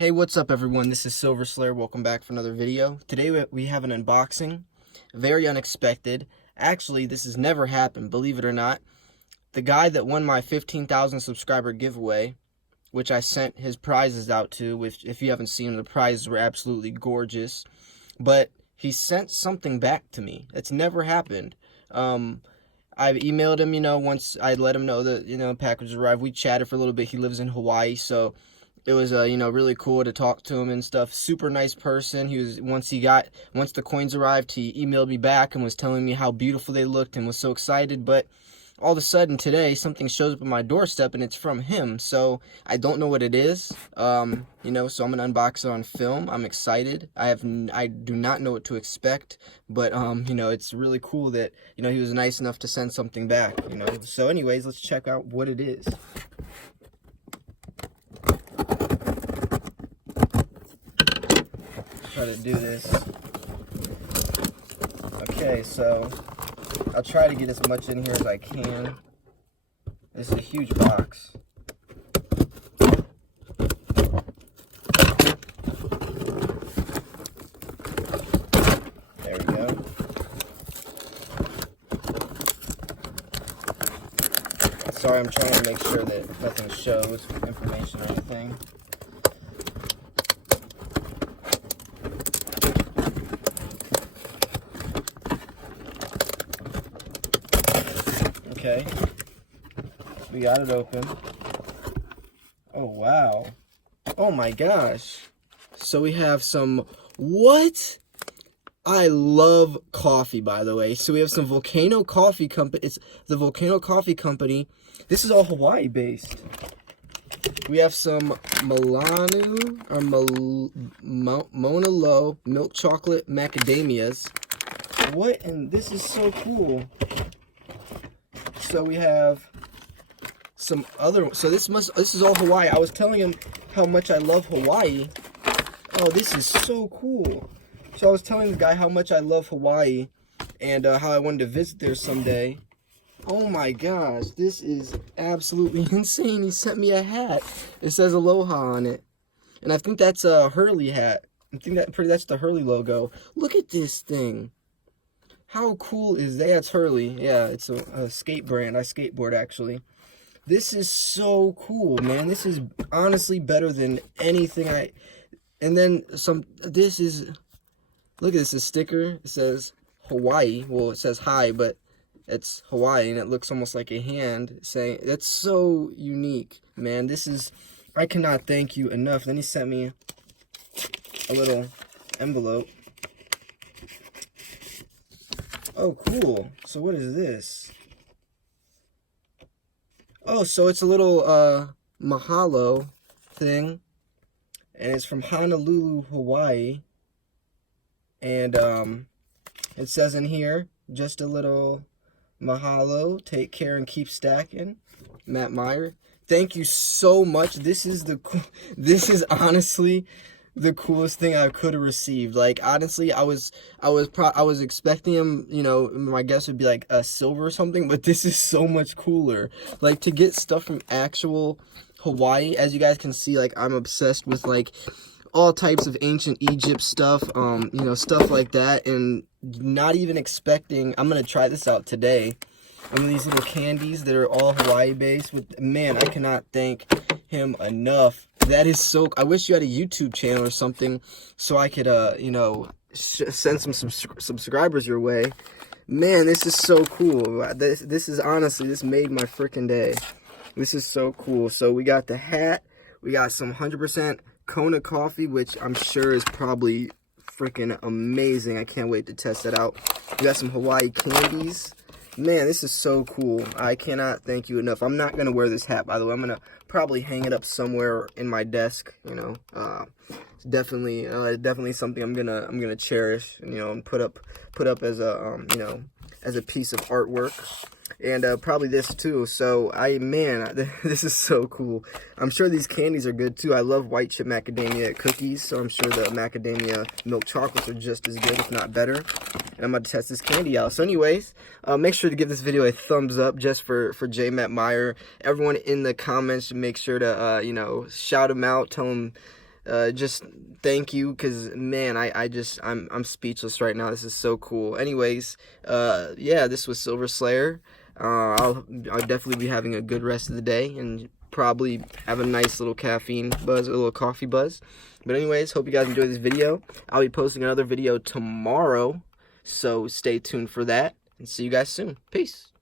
Hey, what's up everyone? This is Silver Slayer. Welcome back for another video. Today we have an unboxing. Very unexpected. Actually, this has never happened, believe it or not. The guy that won my 15,000 subscriber giveaway, which I sent his prizes out to, which if you haven't seen them, the prizes were absolutely gorgeous. But he sent something back to me. It's never happened. I emailed him, once I let him know that, package arrived. We chatted for a little bit. He lives in Hawaii, so it was really cool to talk to him and stuff. Super nice person. He was once the coins arrived, he emailed me back and was telling me how beautiful they looked and was so excited. But all of a sudden today something shows up on my doorstep and it's from him. So I don't know what it is. So I'm gonna unbox it on film. I'm excited. I do not know what to expect, but it's really cool that he was nice enough to send something back. So anyways, let's check out what it is. Try to do this. Okay, so I'll try to get as much in here as I can. This is a huge box. There we go. Sorry, I'm trying to make sure that nothing shows information or anything. Okay, we got it open. Oh, wow. Oh my gosh. So we have some, what? I love coffee, by the way. So we have some Volcano Coffee Company. It's the Volcano Coffee Company. This is all Hawaii based. We have some Milano or Mauna Loa milk chocolate macadamias. What? And this is so cool. So we have some other, so this is all Hawaii. I was telling him how much I love Hawaii. Oh, this is so cool. So I was telling the guy how much I love Hawaii and how I wanted to visit there someday. Oh my gosh, this is absolutely insane. He sent me a hat. It says Aloha on it. And I think that's a Hurley hat. I think that's the Hurley logo. Look at this thing. How cool is that? It's Hurley. Yeah, it's a skate brand. I skateboard, actually. This is so cool, man. This is honestly better than anything And then this is... Look at this, a sticker. It says Hawaii. Well, it says hi, but it's Hawaii, and it looks almost like a hand saying... That's so unique, man. This is... I cannot thank you enough. Then he sent me a little envelope. Oh, cool. So what is this? Oh, so it's a little mahalo thing. And it's from Honolulu, Hawaii. And it says in here, just a little mahalo. Take care and keep stacking. Matt Meyer. Thank you so much. This is honestly the coolest thing I could have received. Like, honestly, I was expecting him, my guess would be like a silver or something, but this is so much cooler. Like, to get stuff from actual Hawaii, as you guys can see, like, I'm obsessed with like all types of ancient Egypt stuff, stuff like that, and not even expecting. I'm gonna try this out today. These little candies that are all Hawaii based. Man, I cannot thank him enough. That is so... I wish you had a YouTube channel or something so I could, send some subscribers your way. Man, this is so cool. This is honestly, this made my freaking day. This is so cool. So we got the hat. We got some 100% Kona coffee, which I'm sure is probably freaking amazing. I can't wait to test that out. We got some Hawaii candies. Man, this is so cool. I cannot thank you enough. I'm not going to wear this hat, by the way. I'm going to probably hang it up somewhere in my desk, It's definitely something I'm going to cherish, and put up as a, as a piece of artwork. And probably this too. So this is so cool. I'm sure these candies are good too. I love white chip macadamia cookies, so I'm sure the macadamia milk chocolates are just as good, if not better. And I'm about to test this candy out. So anyways, make sure to give this video a thumbs up just for J Matt Meyer. Everyone in the comments, make sure to shout him out, tell him just thank you, because man, I'm speechless right now. This is so cool. Anyways, yeah, this was Silver Slayer. I'll definitely be having a good rest of the day and probably have a nice little caffeine buzz, a little coffee buzz. But anyways, hope you guys enjoyed this video. I'll be posting another video tomorrow, so stay tuned for that, and see you guys soon. Peace.